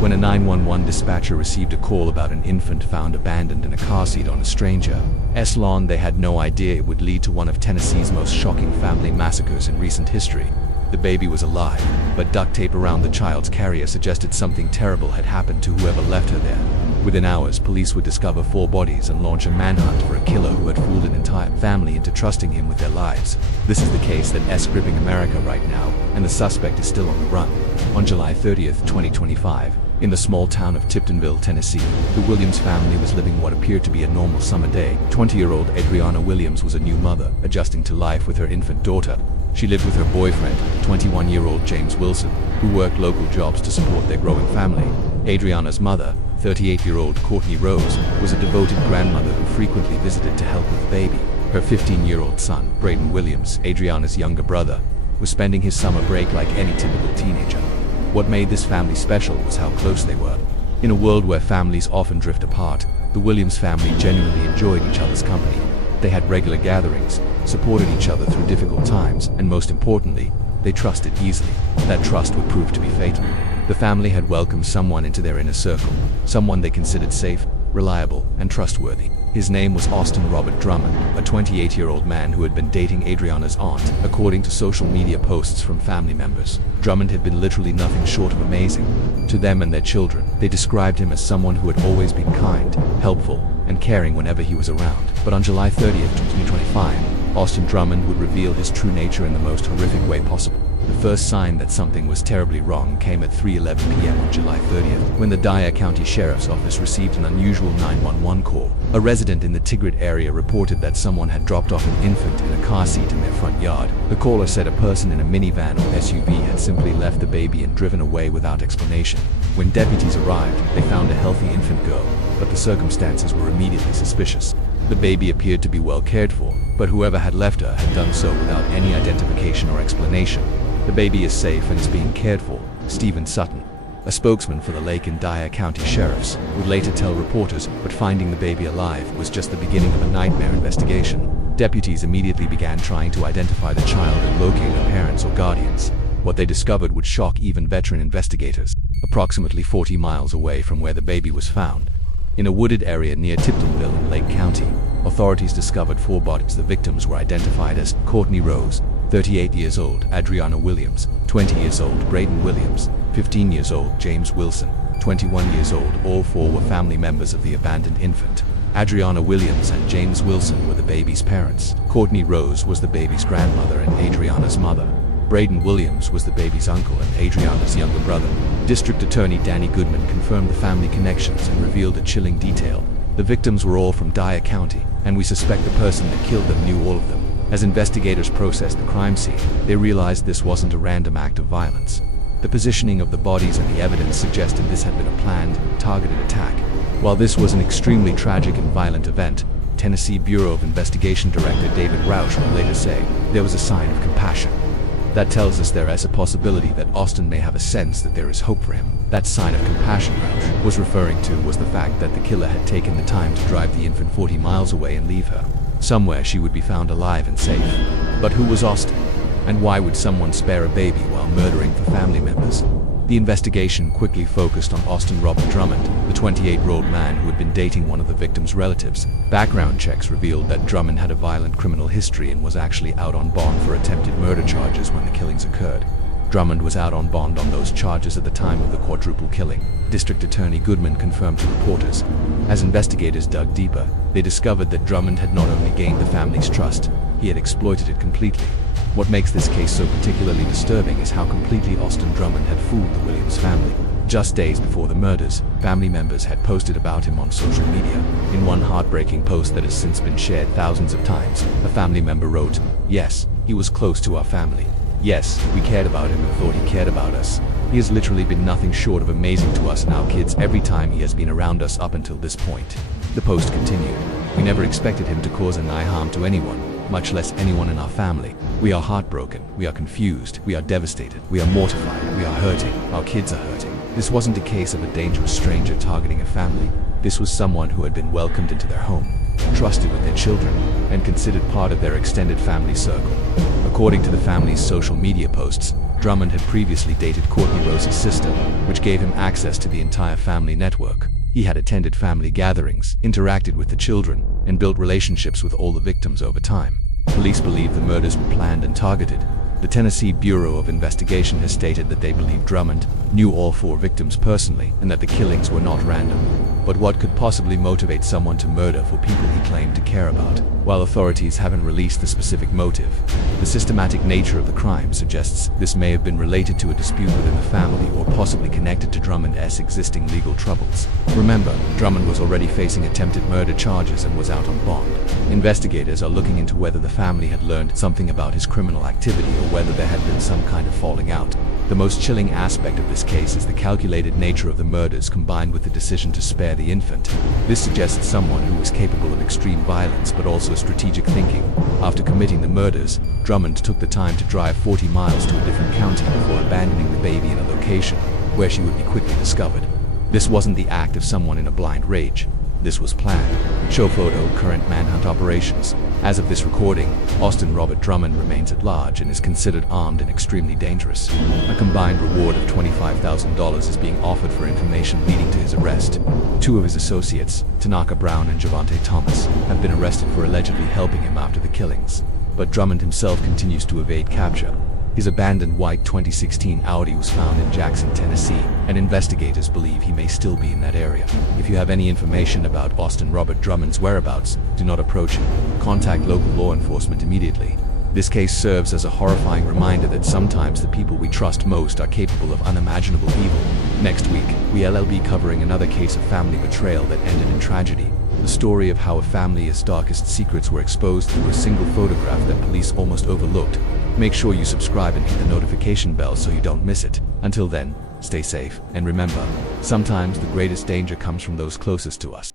when a 911 dispatcher received a call about an infant found abandoned in a car seat on a stranger's lawn. They had no idea it would lead to one of Tennessee's most shocking family massacres in recent history. The baby was alive, but duct tape around the child's carrier suggested something terrible had happened to whoever left her there. Within hours, police would discover 4 bodies and launch a manhunt for a killer who had fooled an entire family into trusting him with their lives. This is the case that's gripping America right now, and the suspect is still on the run. On July 30th, 2025, in the small town of Tiptonville, Tennessee, the Williams family was living what appeared to be a normal summer day. 20-year-old Adriana Williams was a new mother, adjusting to life with her infant daughter. She lived with her boyfriend, 21-year-old James Wilson, who worked local jobs to support their growing family. Adriana's mother, 38-year-old Courtney Rose, was a devoted grandmother who frequently visited to help with the baby. Her 15-year-old son, Braden Williams, Adriana's younger brother, was spending his summer break like any typical teenager. What made this family special was how close they were. In a world where families often drift apart, the Williams family genuinely enjoyed each other's company. They had regular gatherings, supported each other through difficult times, and most importantly, they trusted easily. That trust would prove to be fatal. The family had welcomed someone into their inner circle, someone they considered safe, reliable, and trustworthy. His name was Austin Robert Drummond, a 28-year-old man who had been dating Adriana's aunt, according to social media posts from family members. Drummond had been literally nothing short of amazing. To them and their children, they described him as someone who had always been kind, helpful, and caring whenever he was around. But on July 30th, 2025, Austin Drummond would reveal his true nature in the most horrific way possible. The first sign that something was terribly wrong came at 3:11 p.m. on July 30th, when the Dyer County Sheriff's Office received an unusual 911 call. A resident in the Tigrit area reported that someone had dropped off an infant in a car seat in their front yard. The caller said a person in a minivan or SUV had simply left the baby and driven away without explanation. When deputies arrived, they found a healthy infant girl, but the circumstances were immediately suspicious. The baby appeared to be well cared for, but whoever had left her had done so without any identification or explanation. The baby is safe and is being cared for, Stephen Sutton, a spokesman for the Lake and Dyer County Sheriffs, would later tell reporters, but finding the baby alive was just the beginning of a nightmare investigation. Deputies immediately began trying to identify the child and locate her parents or guardians. What they discovered would shock even veteran investigators. Approximately 40 miles away from where the baby was found, in a wooded area near Tiptonville in Lake County, authorities discovered 4 bodies. The victims were identified as Courtney Rose, 38 years old, Adriana Williams, 20 years old, Braden Williams, 15 years old, James Wilson, 21 years old. All 4 were family members of the abandoned infant. Adriana Williams and James Wilson were the baby's parents. Courtney Rose was the baby's grandmother and Adriana's mother. Braden Williams was the baby's uncle and Adriana's younger brother. District Attorney Danny Goodman confirmed the family connections and revealed a chilling detail. The victims were all from Dyer County, and we suspect the person that killed them knew all of them. As investigators processed the crime scene, they realized this wasn't a random act of violence. The positioning of the bodies and the evidence suggested this had been a planned, targeted attack. While this was an extremely tragic and violent event, Tennessee Bureau of Investigation Director David Rausch would later say, there was a sign of compassion. That tells us there is a possibility that Austin may have a sense that there is hope for him. That sign of compassion Rausch was referring to was the fact that the killer had taken the time to drive the infant 40 miles away and leave her. Somewhere she would be found alive and safe. But who was Austin? And why would someone spare a baby while murdering for family members? The investigation quickly focused on Austin Robert Drummond, the 28-year-old man who had been dating one of the victim's relatives. Background checks revealed that Drummond had a violent criminal history and was actually out on bond for attempted murder charges when the killings occurred. Drummond was out on bond on those charges at the time of the quadruple killing, District Attorney Goodman confirmed to reporters. As investigators dug deeper, they discovered that Drummond had not only gained the family's trust, he had exploited it completely. What makes this case so particularly disturbing is how completely Austin Drummond had fooled the Williams family. Just days before the murders, family members had posted about him on social media. In one heartbreaking post that has since been shared thousands of times, a family member wrote, "Yes, he was close to our family. Yes, we cared about him and thought he cared about us. He has literally been nothing short of amazing to us and our kids every time he has been around us up until this point." The post continued, "We never expected him to cause any harm to anyone, much less anyone in our family. We are heartbroken, we are confused, we are devastated, we are mortified, we are hurting, our kids are hurting. This wasn't a case of a dangerous stranger targeting a family. This was someone who had been welcomed into their home, trusted with their children, and considered part of their extended family circle." According to the family's social media posts, Drummond had previously dated Courtney Rose's sister, which gave him access to the entire family network. He had attended family gatherings, interacted with the children, and built relationships with all the victims over time. Police believe the murders were planned and targeted. The Tennessee Bureau of Investigation has stated that they believe Drummond knew all 4 victims personally and that the killings were not random. But what could possibly motivate someone to murder for people he claimed to care about? While authorities haven't released the specific motive, the systematic nature of the crime suggests this may have been related to a dispute within the family or possibly connected to Drummond's existing legal troubles. Remember, Drummond was already facing attempted murder charges and was out on bond. Investigators are looking into whether the family had learned something about his criminal activity or whether there had been some kind of falling out. The most chilling aspect of this case is the calculated nature of the murders combined with the decision to spare the infant. This suggests someone who was capable of extreme violence but also strategic thinking. After committing the murders, Drummond took the time to drive 40 miles to a different county before abandoning the baby in a location where she would be quickly discovered. This wasn't the act of someone in a blind rage. This was planned. Show photo, current manhunt operations. As of this recording, Austin Robert Drummond remains at large and is considered armed and extremely dangerous. A combined reward of $25,000 is being offered for information leading to his arrest. 2 of his associates, Tanaka Brown and Javante Thomas, have been arrested for allegedly helping him after the killings. But Drummond himself continues to evade capture. His abandoned white 2016 Audi was found in Jackson, Tennessee, and investigators believe he may still be in that area. If you have any information about Austin Robert Drummond's whereabouts, do not approach him. Contact local law enforcement immediately. This case serves as a horrifying reminder that sometimes the people we trust most are capable of unimaginable evil. Next week, we'll be covering another case of family betrayal that ended in tragedy. The story of how a family's darkest secrets were exposed through a single photograph that police almost overlooked. Make sure you subscribe and hit the notification bell so you don't miss it. Until then, stay safe, and remember, sometimes the greatest danger comes from those closest to us.